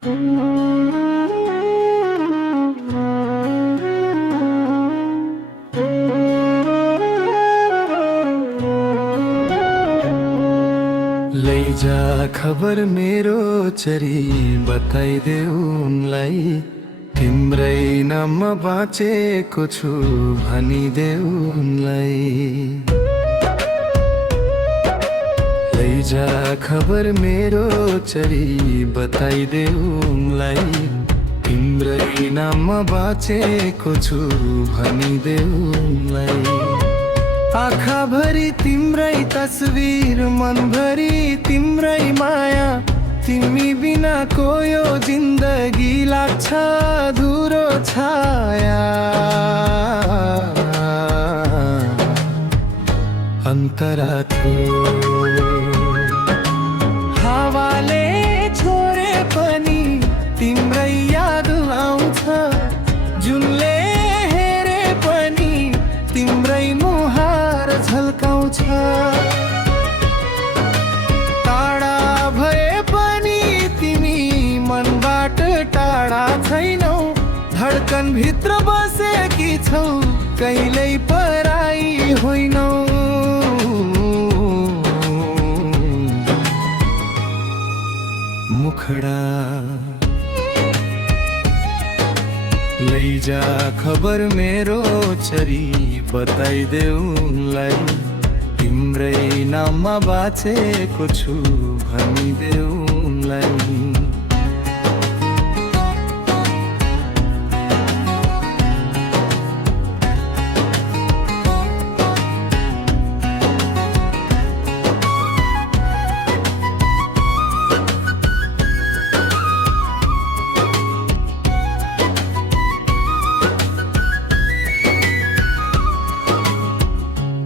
लैजा खबर मेरो चरी बताइदेऊ उनलाई, तिम्रै नाममा बाँचेको छु भनिदेऊ उनलाई। लैजा खबर मेरो चरी बताइदेऊ उनलाई, तिम्रै नाममा बाँचेको छु भनिदेऊ उनलाई। आँखाभरि तिम्रै तस्बिर, मनभरि तिम्रै माया, तिमी बिनाको यो जिन्दगी लाग्छ अधुरो छाया। अन्तरा हावाले छोरे पनि तिम्रै याद आउँछ, जुनले हेरे पनि तिम्रै मुहार झल्काउँछ। टाढा भए पनि तिमी मनबाट टाढा छैनौ, धड्कन भित्र बसेकी छौ, कहिल्यै पराई होइनौ। मुखडा लैजा खबर मेरो चरी बताइदेऊ उनलाई, तिम्रै नाममा बाँचेको छु भनिदेऊ उनलाई।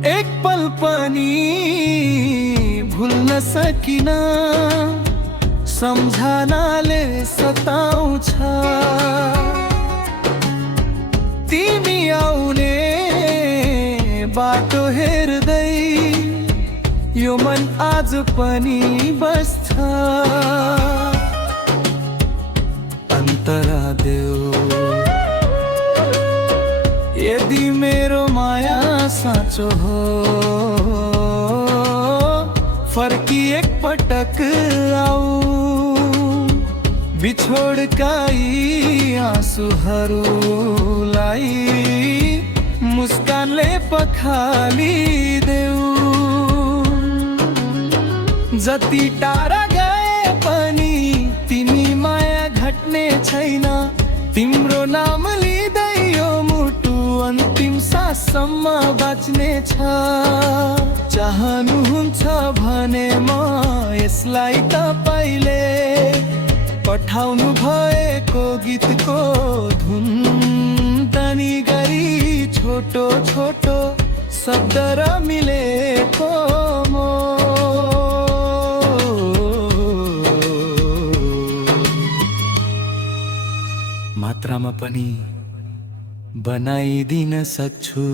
एक पल पनि भुल्न सकिन, सम्झनाले सताउँछ। तिमी आउने बाटो हेर्दै यो मन आज पनि बस्छ। अन्तरा देऊ यदि मेरो माया साँचो हो, फर्की एक पटक आऊ, बिछोडका यी आँसुहरूलाई मुस्कानले पखालिदेऊ। जति टाढा गए पनि तिमी माया घट्ने छैन, तिम्रो नाम लिँदै यो मुटु अन्तिम साससम्म बाँच्ने छ। चाहनुहुन्छ भने म यसलाई तपाईले पठाउनु भएको गीतको धुन तनी गरी छोटो छोटो शब्द र मिलेको मात्रामा पनि बनाइदिन सक्छु।